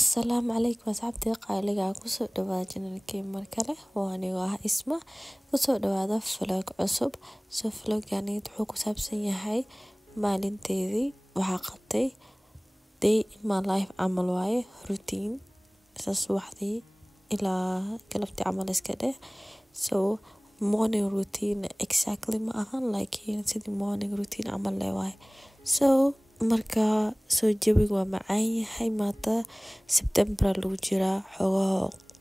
السلام عليكم أصحابتي قايلة كسو دواada channelkii markale waa anigoo ah Isma kusoo dhawaada vlog cusub vlogani wuxuu ku saabsan yahay maalinteedii waxaa qabtay day in my life camal waaye routine subaxdii ilaa galabtii camal iska dheh so morning routine exactly ma ahan laakiin sidii morning routine camal leh waaye so marka soo jawiga waa macaan yahay maanta September lagu jiraa xogaha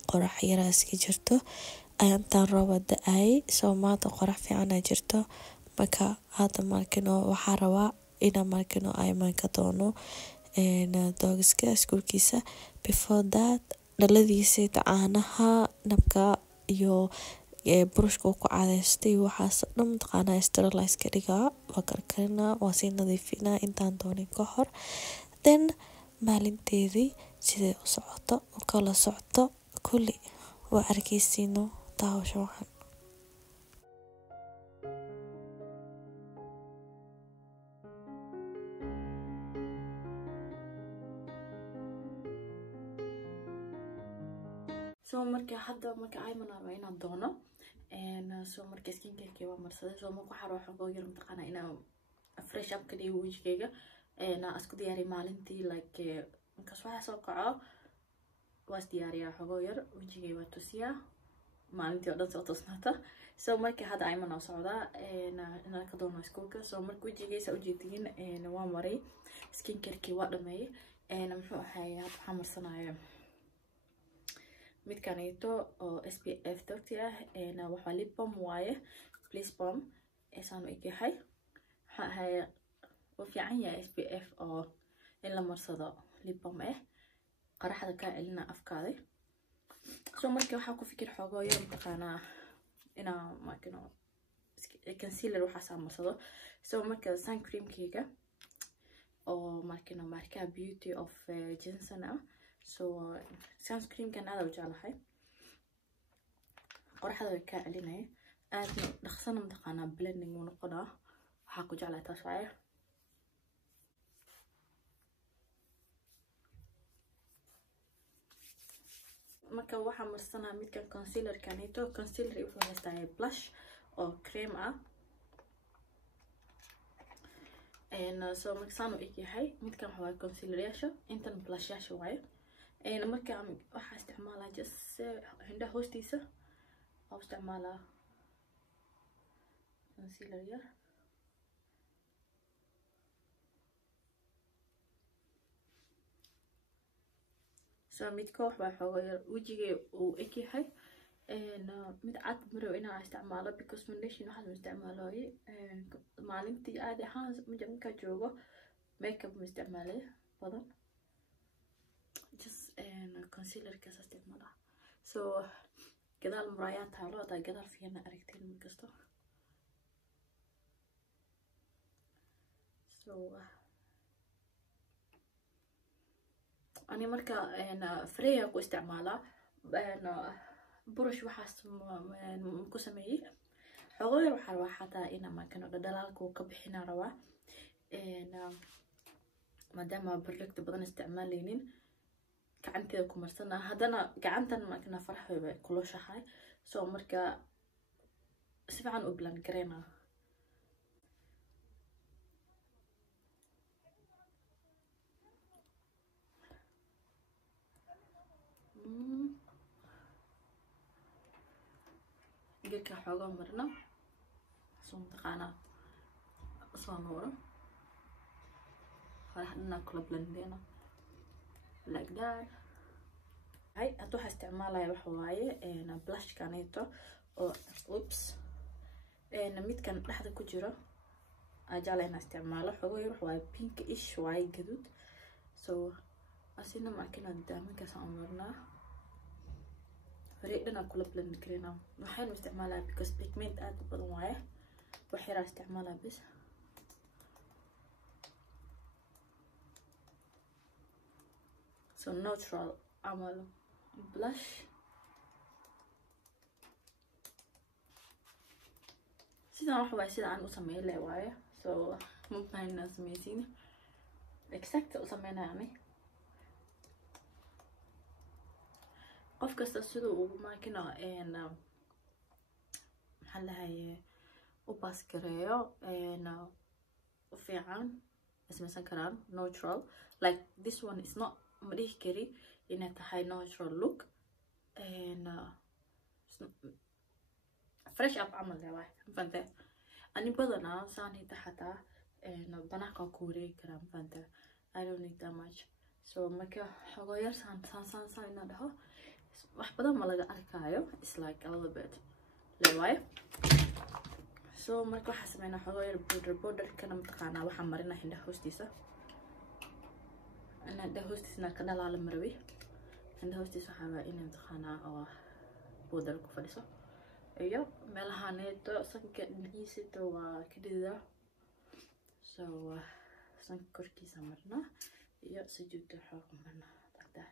qorax yar iska jirto ayantaan roob da'ay soo maanta qorax fiican jirto marka hadda markino waxaa rabaa ina markino ay ka doono dogska iskuulkiisa before that dhaladiisa caanaha nabka iyo burushka ku cadaystay waxaas dhan taqaana sterilize ka dhigaa waa karkarina waa si nadiifina intaan doonin ka hor then maalinteedii sidee u socoto oo kala socoto kulli waa arkaysiino daawasho waxan so marka hadda marka ay manaba inaan doono so marka skincare waa marsaday so marka waxa raaxo oo yar mataqaana inaan fresh up ka dhigo wajigayga asku diyaari maalintii like markaas waxa soo kaco waas diyaariyaa xogo yar wajigay waa tusiyaa maalintii oo dhan soo toosnaata so marka hadda ay manaa socdaa inaan ka doono iskuulka so marka wajigaysa u jeedin waa maray skincare waa dhameeyay muxuu ahaay waxa marsanaya mid kanito oo SPF 30 ah waxa lip balm waaye please balm eesaan u yahay waxa ahay oo fiican yahay SPF oo in la marsado lip balm qaraxda ka celina afkaada so marka waxa ku fikir xogo yar taqaana ina markino concealer waxa samarsado so marka sun cream keyga oo markino marka beauty of Johnson so sunscreen kan aad u jeclahay qorraxda ka celinay aad dhaqsana mataqaana blending uu noqono waxa ku jeclahay taas waaye marka waxa marsanaa midkan concealer kanito concealer wuxuu haystaa blush oo cream ah so markaan u yahay midkan waa concealer yaasha intan blush yaasha waaye marka waxa isticmaalaa just indhaha hoostiisa oo isticmaalaa concealer yar so midka waxa xogo yar wajigay uu yahay mid cad marow inaan isticmaalo because foundation waxa isticmaalay maalintii aad ahaan marka joogo makeup ma isticmaalay badan just concealer ka isticmaala so gadaal muraayad taalo aad gadaal fiican aragteen markasto so ani marka freya ku isticmaala burush waxaas ku sameeyay xogo yar waxa xataa ina markan dhadhalaalku ka bixina rabaa maadaama product badan isticmaalaynin gacanteeda ku marsana hadana gacantan markana farxayba kulushahay so marka si fiican u blend gareena geedka xogo marna soo taqaana soo nooro farxadna kula blendena like that hay adu waxa isticmaalaya waxa waaye blush kanito oo oops midkan dhaxda ku jiro ajala ina isticmaalo xogo yar waxa waaye pinkish waaye gadud so asina markina daaminka soo marna فريقنا كله بلند كرينا waxaan isticmaalaa because pigment aad u badan waaye waxaan isticmaalaa bis so neutral amal blush sidaan wax waaye sidaan u sameeyay waaye so mumkin inaad sameysiin exact u sameynaa yani qof kasta sidoo ugu maakina maxaa lahaye u baas gareeyo u fiican ismaysan karaan neutral. Like this one is not ma dhihi kari inay tahay neutral look fresh up camal leeyahay fanta ani badanaa saan hita xataa banaanka ku wareegi karaa fanta. I don't need that much. So marka xogo yar saan ina dhaho wax badan ma laga arkaayo. It's like a little bit leeyahay. So marka waxa sameynaa xogo yar border kana mataqaanaa waxa marina indha hoostiisa ana indha hoostiisna ka dhalaala marwi indha hoostiisa waxa in mataqaanaa oo border ku fadhiso iyo meelahaneeto sanka dhinaciisa waa ka dhida. So sanka korkiisa marna iyo sujuudda xoog marna tagta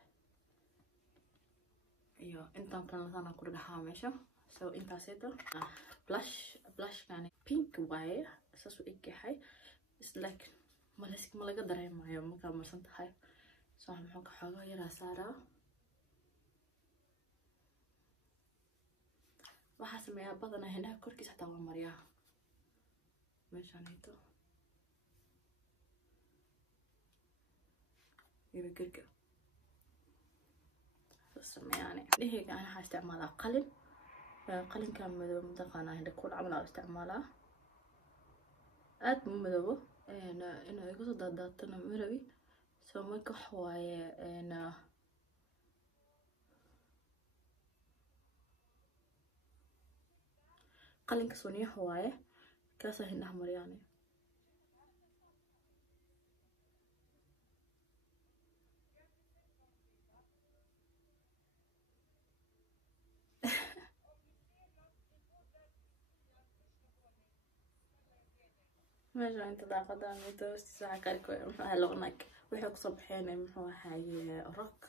iyo intaan kan la ku dhahaa meesha. So intaasayto blush kan pink way sasu egahay. It's like ma laga dareemayo marka marsan tahay. So waxaan ka xogo yar saaraa waxa sameeyaa badanaa indhaha korkiisa xitaa waa mariyaa meeshaanito iyo girka sameeyaan dheheyga aan waxaa isticmaalaa qalinka madow mataqaanaa indha kul camal isticmaalaa aad madow inuu igu soo daadaatana marabi. So marka waaye qalinka soniyaha waaye kaasa indhaha maryaane. meesha inta daaqadaan hoostiisa waxa ka arkayo maxaa loo nag waxay ku soo baxeen muxuu ahaayay rock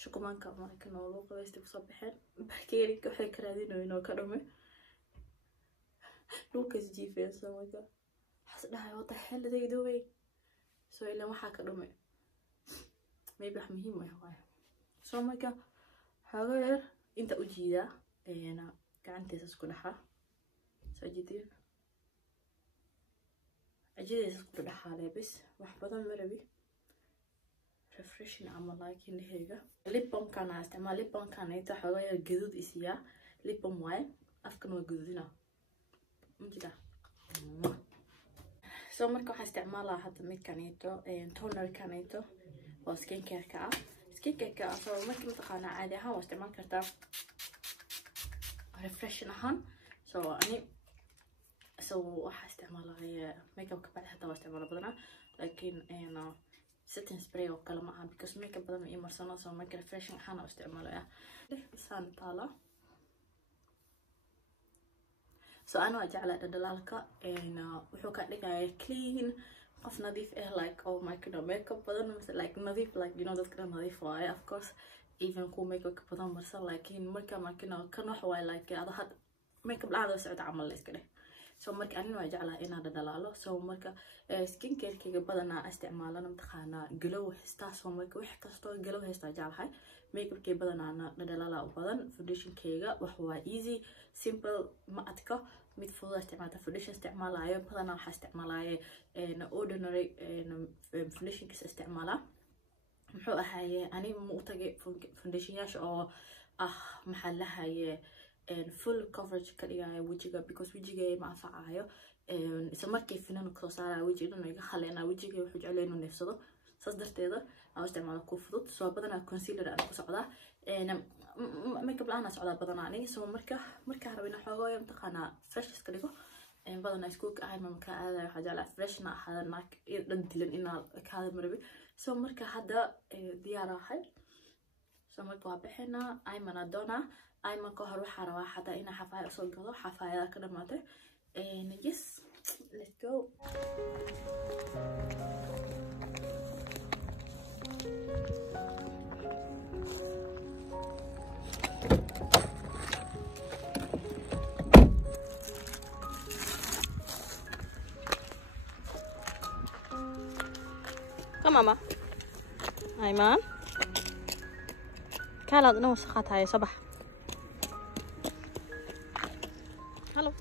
shukumanka marka noo loo qabeystay ku soo baxeen bakteeriga waxay ka raadinayeen ka dhume Lucas jiifay so marka xasdahay wada xillideedu way so ilaa waxa ka dhume maybe wax muhiim ah. So marka hageer inta u jiida gacantiisa isku dhaxa soo jiiday أجلس كل حالة بس وحبذا مربي refreshing عمل لكن هيجا lip balm كان استعمال lip balm كان يتحول الجذود إسيا lip balm واي أفكر إنه جذودنا كده. so مركو هستعملها حتى ميت كانيتو toner كانيتو وسكين كير كا so مركو متقانا عادي ها واستعمال كرتا refreshing هان so أني waxa isticmaalaya makeup ka bacda hada isticmaalo badana laakiin setting spray oo kala ma aha because makeup badan iyo marsano soo makeup refreshing waxaan isticmaalaya isaan taala. So ana jeclaa dhadhalaalka wuxuu ka dhigayaa clean qof nadiif ah like oh my god makeup badan like nadiif like you know dadka nadiif waaye of course even ku makeup badan marsan laakiin marka kan wax waay like had makeup laada socod camal iska dheh. So marka anina waa jeclaa inaan dhalaalo. So marka skincare kayga badanaa isticmaalana mataqaanaa glow hesta. So marka wax kasto glow hesta jeclahay makeup kay badanaa dhalaala u badan. Foundation kayga wax waa easy simple ma adka mid fudud isticmaalta foundation isticmaalayo badanaa waxa isticmaalayo ordinary foundation kis isticmaala muxuu ahaayay ani ma u tagay foundation yaasha oo maxaa lahaye full coverage ka dhigaya wajiga because wajiga ma anfacayo isla markay finan ku soo saaraa wajiga inuu iga khaleena wajiga wuxuu jecel inuu neefsado saas darteeda aan isticmaalo ku fudud. So badanaa concealer aan ku socdaa makeup laan socdaa badanaa ani. So marka rabina xoogoo yam taqaanaa fresh iska dhigo badanaa isku ahay marka aad waxa jeclaa fresh na ahadana dhan dilan inaa ka marbi. So marka hadda diyaar ahay. So marka waa bixina ayman adona ayman ka hor waxa rabaa hada ina xafaaya soo galo xafaayada ka dhamaatay yes let's go. Come mama ayman كالاد أنا وسخات هاي صباح هلو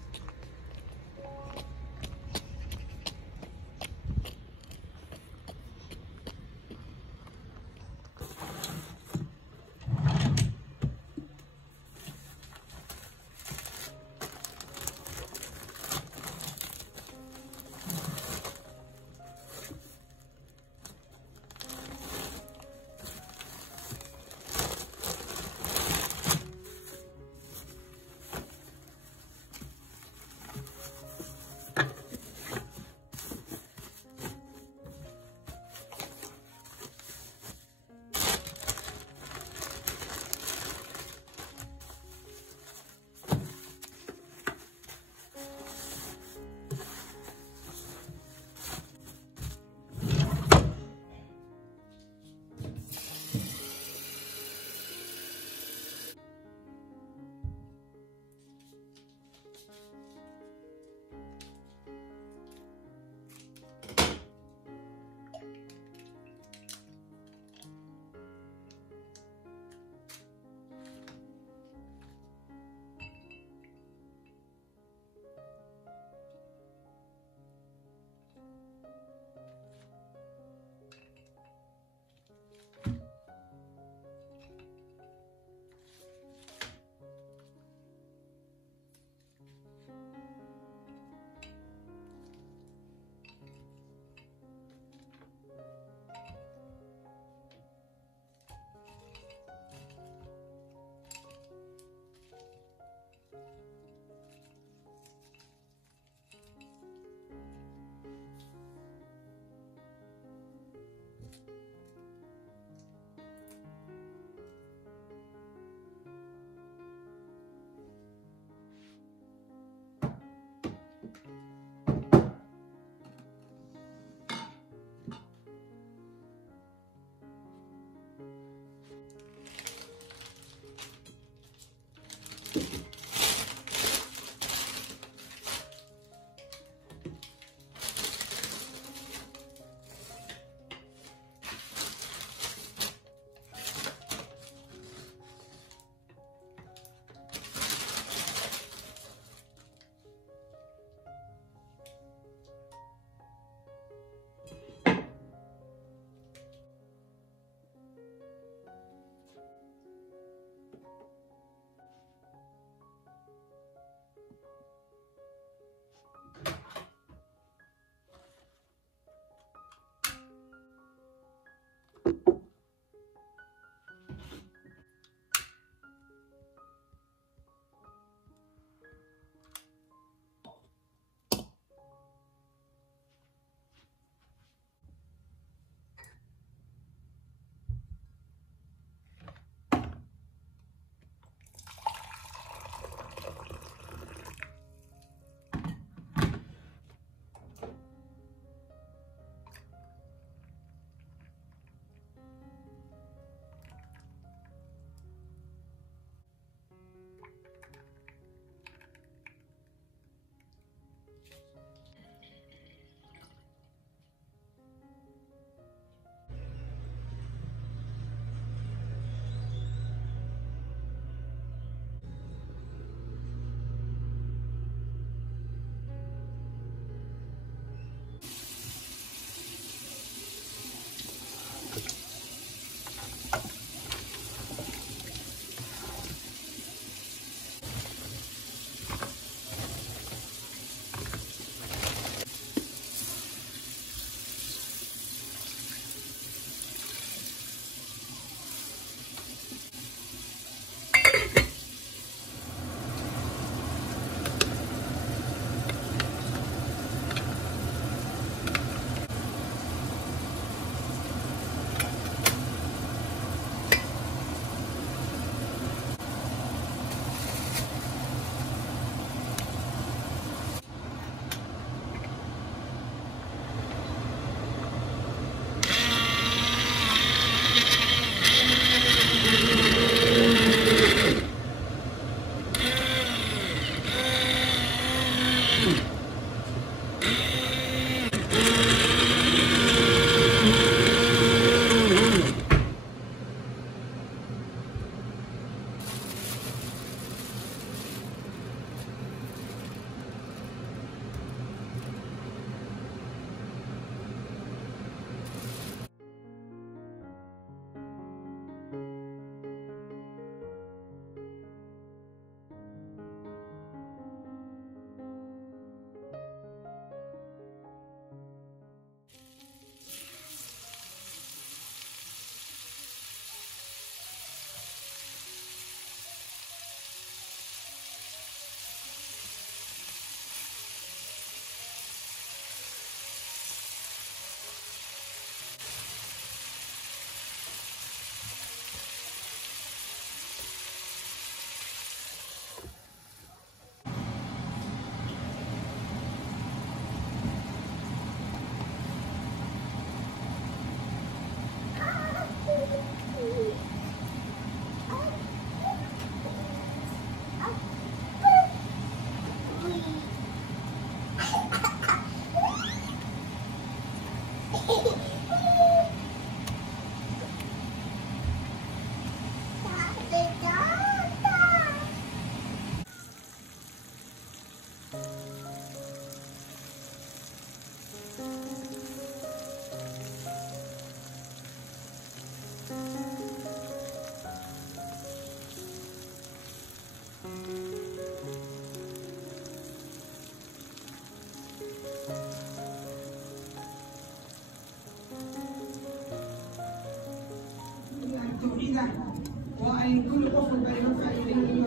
وأن كل قفل بين فاعلين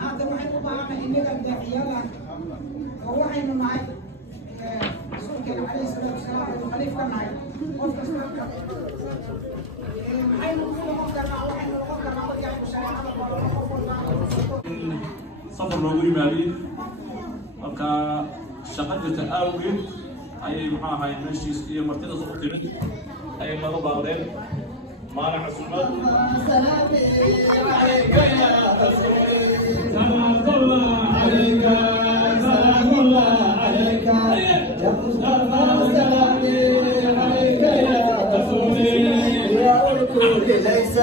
هذا واحد طبعا إنك الداعية ووحي معي رسولك عليه الصلاة والسلام الخليفة معي safar loogu yimaadey marka shaqo jirta awgeed ayay maxaa ahayd meeshiis iyo martidaas u timid ayay naga baaqdeen maana casuumad ليس